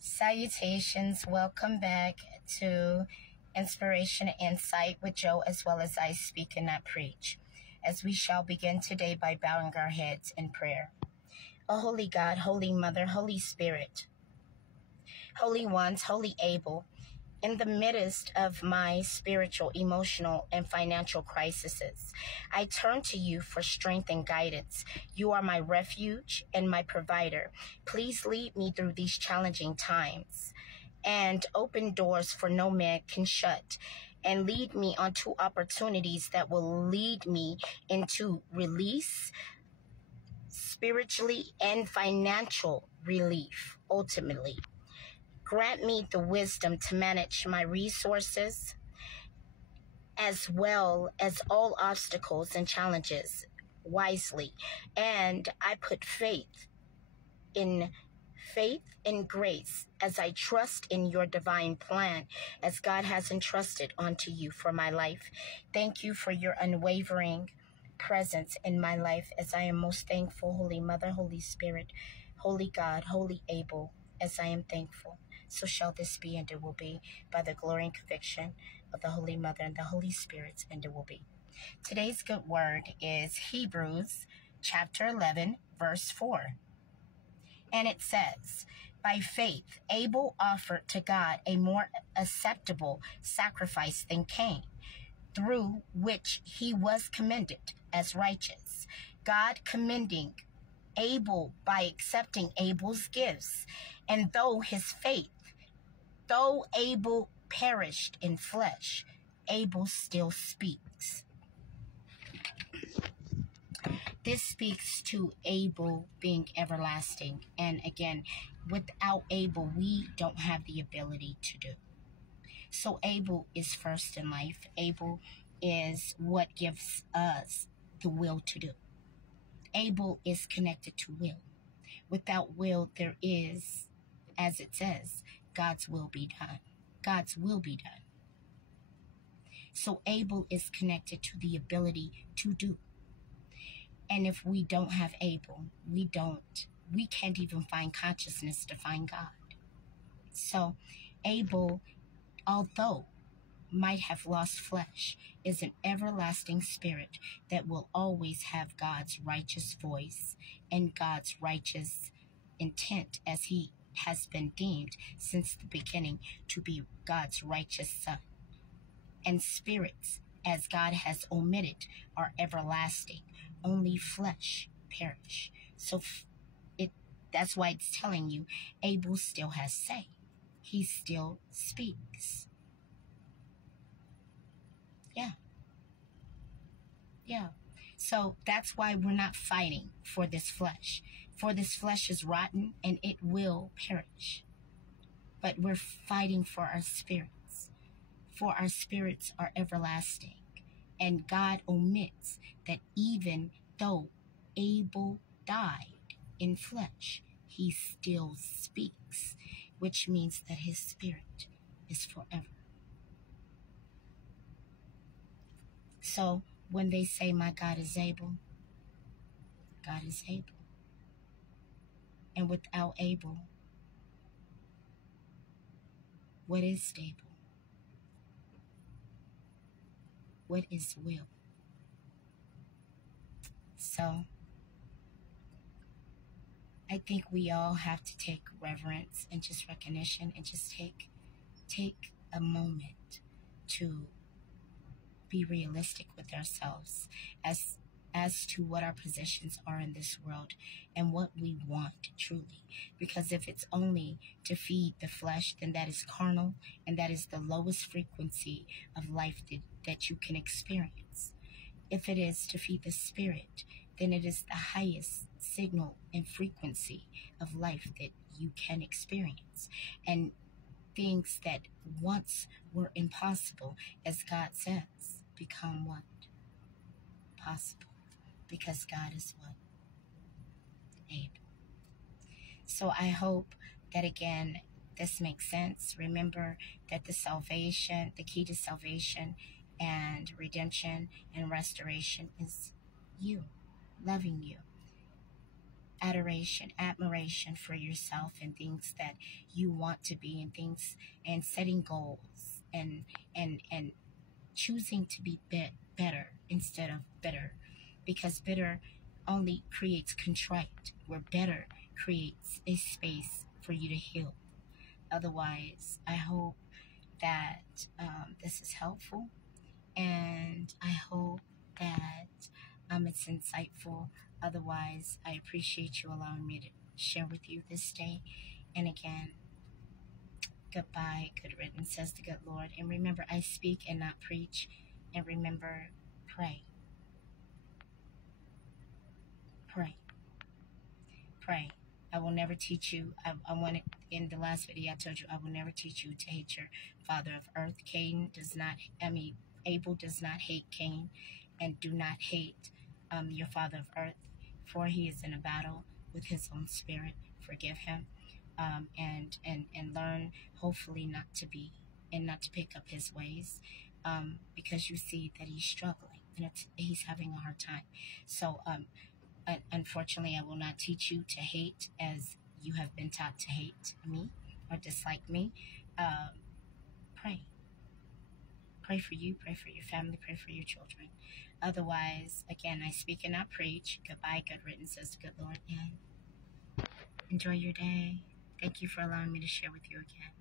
Salutations, welcome back to Inspiration and Insight with Joe, as well as I Speak and Not Preach, as we shall begin today by bowing our heads in prayer. O Holy God, Holy Mother, Holy Spirit, Holy Ones, Holy Able, in the midst of my spiritual, emotional, and financial crises, I turn to you for strength and guidance. You are my refuge and my provider. Please lead me through these challenging times and open doors for no man can shut, and lead me onto opportunities that will lead me into release, spiritually and financial relief, ultimately. Grant me the wisdom to manage my resources as well as all obstacles and challenges wisely. And I put faith in grace as I trust in your divine plan, as God has entrusted unto you for my life. Thank you for your unwavering presence in my life, as I am most thankful, Holy Mother, Holy Spirit, Holy God, Holy Able, as I am thankful. So shall this be, and it will be, by the glory and conviction of the Holy Mother and the Holy Spirit, and it will be. Today's good word is Hebrews chapter 11, verse 4. And it says, by faith, Abel offered to God a more acceptable sacrifice than Cain, through which he was commended as righteous, God commending Abel by accepting Abel's gifts. And though Abel perished in flesh, Abel still speaks. This speaks to Abel being everlasting. And again, without Abel, we don't have the ability to do. So Abel is first in life. Abel is what gives us the will to do. Abel is connected to will. Without will, there is, as it says, God's will be done. God's will be done. So Abel is connected to the ability to do. And if we don't have Abel, we can't even find consciousness to find God. So Abel, although might have lost flesh, is an everlasting spirit that will always have God's righteous voice and God's righteous intent, as he has been deemed since the beginning to be God's righteous son. And spirits, as God has omitted, are everlasting. Only flesh perish. So that's why it's telling you Abel still has say. He still speaks. Yeah. So that's why we're not fighting for this flesh. For this flesh is rotten and it will perish. But we're fighting for our spirits. For our spirits are everlasting. And God omits that even though Abel died in flesh, he still speaks, which means that his spirit is forever. So when they say, my God is able, God is able. And without Abel, what is stable? What is will? So I think we all have to take reverence and just recognition and just take a moment to be realistic with ourselves as to what our positions are in this world and what we want truly. Because if it's only to feed the flesh, then that is carnal, and that is the lowest frequency of life that you can experience. If it is to feed the spirit, then it is the highest signal and frequency of life that you can experience. And things that once were impossible, as God says, become what? Possible. Because God is what? Able. So I hope that, again, this makes sense. Remember that the key to salvation and redemption and restoration is you, loving you. adoration, admiration for yourself and things that you want to be, and things, and setting goals, and choosing to be better instead of bitter, because bitter only creates contrite, where better creates a space for you to heal. Otherwise, I hope that this is helpful, and I hope that it's insightful. Otherwise, I appreciate you allowing me to share with you this day. And again, goodbye, good riddance, says the good Lord. And remember, I speak and not preach. And remember, pray, pray, pray. I will never teach you. I wanted, in the last video I told you, I will never teach you to hate your father of earth. Abel does not hate Cain, and do not hate your father of earth, for he is in a battle with his own spirit. Forgive him, and learn, hopefully, not to be, and not to pick up his ways, because you see that he's struggling, and he's having a hard time. So unfortunately, I will not teach you to hate as you have been taught to hate me or dislike me. Pray. Pray for you, pray for your family, pray for your children. Otherwise, again, I speak and not preach. Goodbye, good riddance, says the good Lord, and enjoy your day. Thank you for allowing me to share with you again.